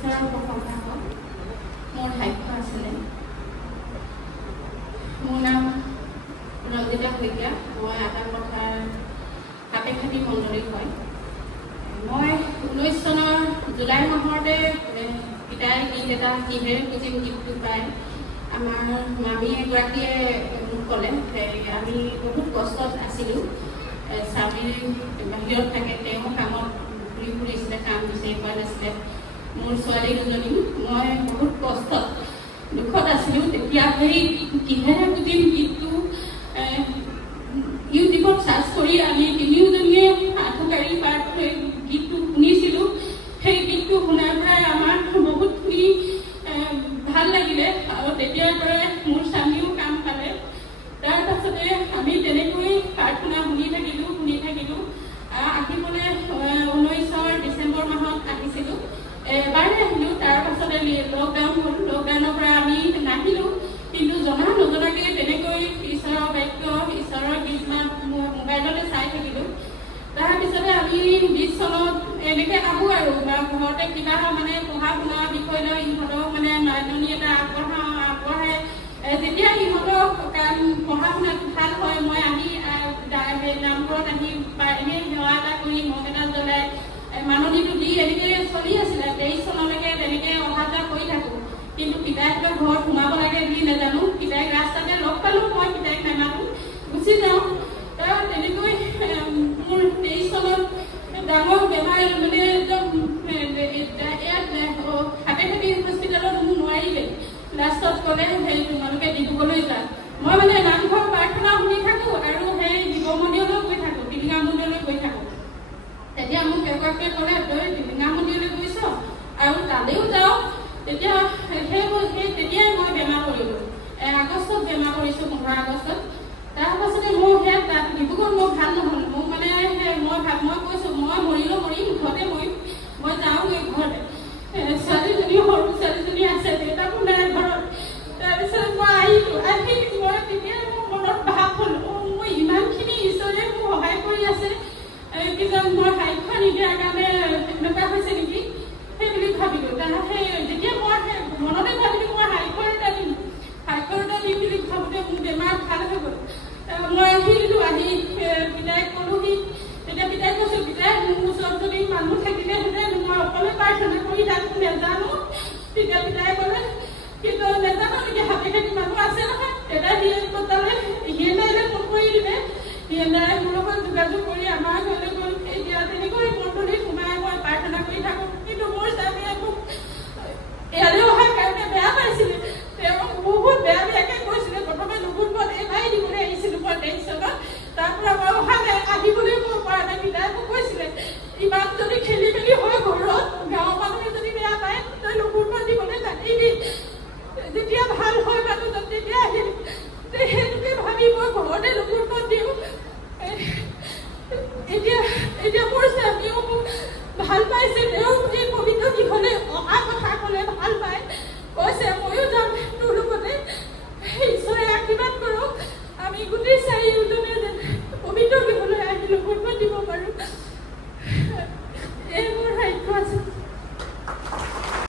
ঈশ্বৰৰ প্ৰশংসা হওক। মোৰ ভাগ্য আছিলে। মোৰ নাম ৰঞ্জিতা শইকীয়া। মই আটাৰ পথাৰ সাপেখাতি মণ্ডলী হয়। মই 19 চনৰ জুলাই মাহতে পিতাই গীত এটা কিহেৰে পুজিম গীতটো পাই আমাৰ মামী এগৰাকীয়ে মোক ক'লে আমি বহুত কষ্টত আছিলোঁ। স্বামী বাহিৰত থাকে, তেওঁ কামত ঘূৰি ফুৰিছিলে, কাম বিচাৰি পোৱা নাছিলে। মোৰ ছোৱালী দুজনী, মই বহুত কষ্টত দুখত আছিলোঁ। তেতিয়া সেই কিহেৰে পুজিম গীতটো ইউটিউবত চাৰ্চ কৰি আমি তিনিওজনীয়ে আঠুকাৰী পাঠ গীতটো শুনিছিলোঁ। সেই গীতটো শুনাৰ পৰাই আমাৰ বহুতখিনি ভাল লাগিলে আৰু তেতিয়াৰ পৰাই মোৰ স্বামীও কাম পালে। তাৰ পাছতে আমি তেনেকৈ প্ৰাৰ্থনা শুনি থাকিলোঁ। আহিবলৈ 19 ডিচেম্বৰ মাহত আহিছিলোঁ। এবাৰে আহিলোঁ। তাৰ পাছতে লকডাউন হ'ল। লকডাউনৰ পৰা আমি নাহিলোঁ, কিন্তু জনা নজনাকৈ তেনেকৈ ঈশ্বৰৰ বাক্য, ঈশ্বৰৰ গীত মাত মোবাইলতে চাই থাকিলোঁ। তাৰপিছতে আমি 20 চনত এনেকৈ আহোঁ আৰু ঘৰতে কিবা মানে পঢ়া শুনা বিষয় লৈ ইহঁতক মানে মাতনি এটা আগবঢ়াই যেতিয়া ইহঁতক পঢ়া শুনাত ভাল হয়, মই আহি নামঘৰত আহি এনেই সেৱা এটা কৰি মগ এটা জ্বলাই মাননিটো দি এনেকৈ চলি আছিলে। 23 চনলৈকে তেনেকৈ অহা যোৱা কৰি থাকোঁ। কিন্তু পিতাইহঁতৰ ঘৰত সোমাব লাগে বুলি নাজানো। পিতাইক ৰাস্তাতে লগ পালোঁ, মই পিতাইক নামাতো, গুচি যাওঁ। তাৰ তেনেকৈ মোৰ 23 চনত ডাঙৰ বেমাৰ মানে একদম ইয়াত সাপেখাতি হস্পিটেলত মোৰ নোৱাৰিলে। লাষ্টত ক'লে সেই তোমালোকে ডিব্ৰুগড়লৈ যোৱা। মই মানে নামঘৰ প্ৰাৰ্থনা শুনি থাকোঁ আৰু সেই শিৱ মন্দিৰলৈ গৈ থাকোঁ, টিলিঙা মন্দিৰলৈ গৈ থাকোঁ। তেতিয়া মোক এগৰাকীয়ে ক'লে তই টিলিঙা মন্দিৰলৈ গৈছ আৰু তালৈও যাওঁ। তেতিয়া তেতিয়াই মই বেমাৰ কৰিলোঁ। আগষ্টত বেমাৰ কৰিছোঁ, 15 আগষ্টত। তাৰপাছতে মোৰ সেই তাত ডিব্ৰুগড়ত মোৰ ভাল নহ'ল। মোক মানে মই কৈছোঁ মই মৰিলেও মৰিম, ঘৰতে মৰিম, মই যাওঁগৈ ঘৰতে। ছোৱালীজনী সৰু ছোৱালীজনী আছে, দেউতাকো নাই ঘৰত। তাৰপিছত মই আহিলোঁ। মই তেতিয়াই মোৰ মনত ভাৱ হ'ল মই ইমানখিনি ঈশ্বৰে মোক সহায় কৰি আছে, কিজান মই সাক্ষ্য নিদিয়াৰ কাৰণে এনেকুৱা হৈছে নেকি সেই বুলি ভাবিলোঁ। সেই যেতিয়া মই মনতে ভাবিলোঁ মই সাক্ষ্য এটা দিম বুলি ভাবোঁতে মোৰ বেমাৰ ভাল হৈ গ'ল। মই আহিলোঁ, আহি পিতাইক ক'লোহি। তেতিয়া পিতাই কৈছোঁ পিতাই মোৰ ওচৰত যদি মানুহ থাকিলেহেঁতেন মই অকলে প্ৰাৰ্থনা কৰি থাকোঁ, নেজানো। তেতিয়া পিতাই ক'লে কিন্তু নেজানো নেকি সাপেখাতি মানুহ আছে নহয়। তেতিয়া সিয়ে পতালে, সিয়ে নাইলে ফোন কৰি দিলে। সিয়ে নাই মোৰ লগত যোগাযোগ কৰি আমাৰ ঘৰলৈ গ'ল। এতিয়া তেনেকৈ মণ্ডলীত সোমাই মই প্ৰাৰ্থনা কৰি থাকোঁ। কিন্তু মোৰ স্বামীয়ে মোক ইয়ালৈ অহাৰ কাৰণে বেয়া পাইছিলে। তেওঁ বহুত বেয়াকৈ কৈছিলে। প্ৰথমে লগুণত এবাই দিবলৈ আহিছিলোঁ মই 23 চনত। তাৰ পৰা মই অহা নাই, আহিবলৈ মই পৰা নাই। পিতাই মোক কৈছিলে ইমান যদি খেলি মেলি হয় ঘৰত, গাঁৱৰ মানুহে যদি বেয়া পায় তই লগুণত দিবলৈ নাহিবি, যেতিয়া ভাল হয় মানুহজন তেতিয়া আহিবি। সেইটোকে ভাবি মই ঘৰতে লগুণত দিওঁ। এতিয়া মোৰ স্বামীয়েও মোক ভাল পাইছে। তেওঁ